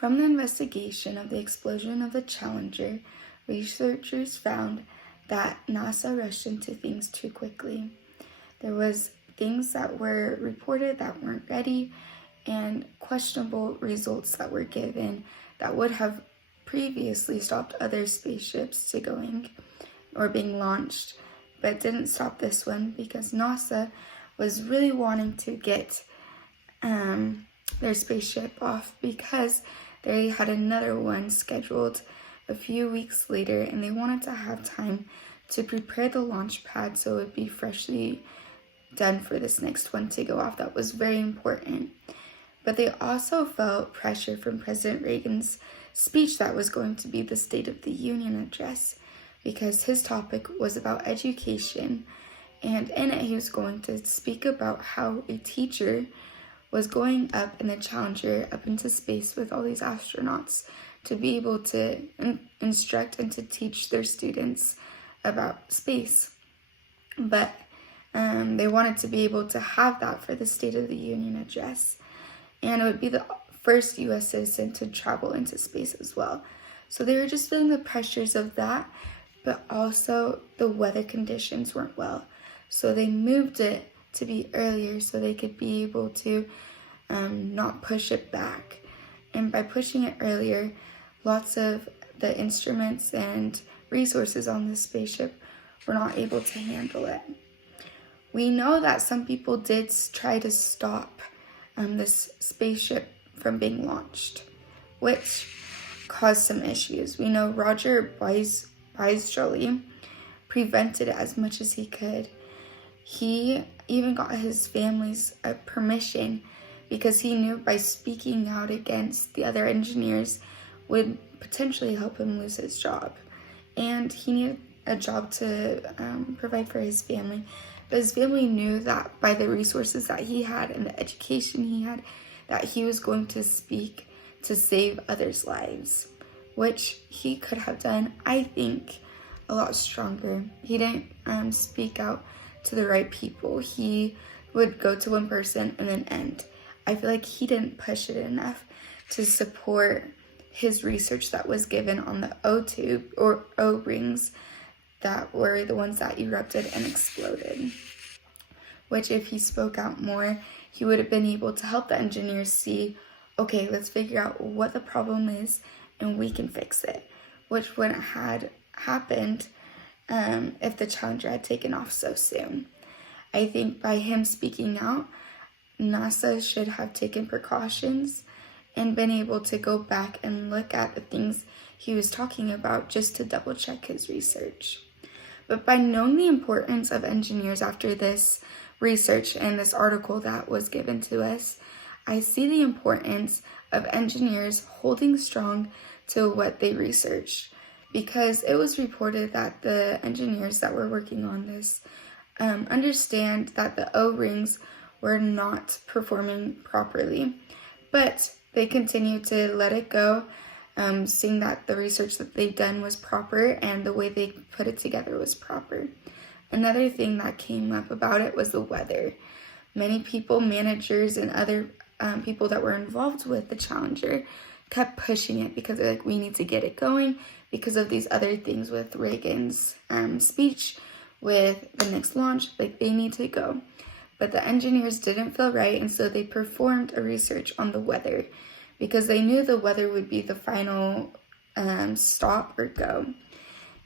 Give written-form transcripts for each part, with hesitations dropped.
From the investigation of the explosion of the Challenger, researchers found that NASA rushed into things too quickly. There was things that were reported that weren't ready and questionable results that were given that would have previously stopped other spaceships to going or being launched, but didn't stop this one because NASA was really wanting to get their spaceship off because they had another one scheduled a few weeks later, and they wanted to have time to prepare the launch pad so it would be freshly done for this next one to go off. That was very important. But they also felt pressure from President Reagan's speech that was going to be the State of the Union address, because his topic was about education, and in it he was going to speak about how a teacher was going up in the Challenger up into space with all these astronauts to be able to instruct and to teach their students about space. But they wanted to be able to have that for the State of the Union address, and it would be the first U.S. citizen to travel into space as well. So they were just feeling the pressures of that, but also the weather conditions weren't well. So they moved it to be earlier so they could be able to not push it back. And by pushing it earlier, lots of the instruments and resources on the spaceship were not able to handle it. We know that some people did try to stop this spaceship from being launched, which caused some issues. We know Roger Shuttle prevented it as much as he could. He even got his family's permission because he knew by speaking out against the other engineers would potentially help him lose his job. And he needed a job to provide for his family. But his family knew that by the resources that he had and the education he had, that he was going to speak to save others' lives, which he could have done, I think, a lot stronger. He didn't speak out to the right people. He would go to one person and then end. I feel like he didn't push it enough to support his research that was given on the O-tube or O-rings that were the ones that erupted and exploded. Which, if he spoke out more, he would have been able to help the engineers see, okay, let's figure out what the problem is and we can fix it, which wouldn't have happened if the Challenger had taken off so soon. I think by him speaking out, NASA should have taken precautions and been able to go back and look at the things he was talking about just to double check his research. But by knowing the importance of engineers after this research and this article that was given to us, I see the importance of engineers holding strong to what they researched, because it was reported that the engineers that were working on this understand that the O-rings were not performing properly, but they continued to let it go, seeing that the research that they've done was proper and the way they put it together was proper. Another thing that came up about it was the weather. Many people, managers and other people that were involved with the Challenger kept pushing it because they're like, we need to get it going because of these other things with Reagan's speech, with the next launch, like they need to go. But the engineers didn't feel right, and so they performed a research on the weather because they knew the weather would be the final stop or go.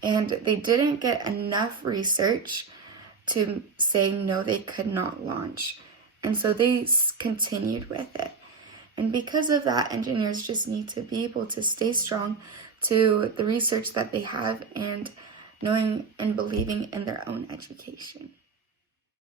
And they didn't get enough research to say no, they could not launch. And so they continued with it. And because of that, engineers just need to be able to stay strong to the research that they have and knowing and believing in their own education.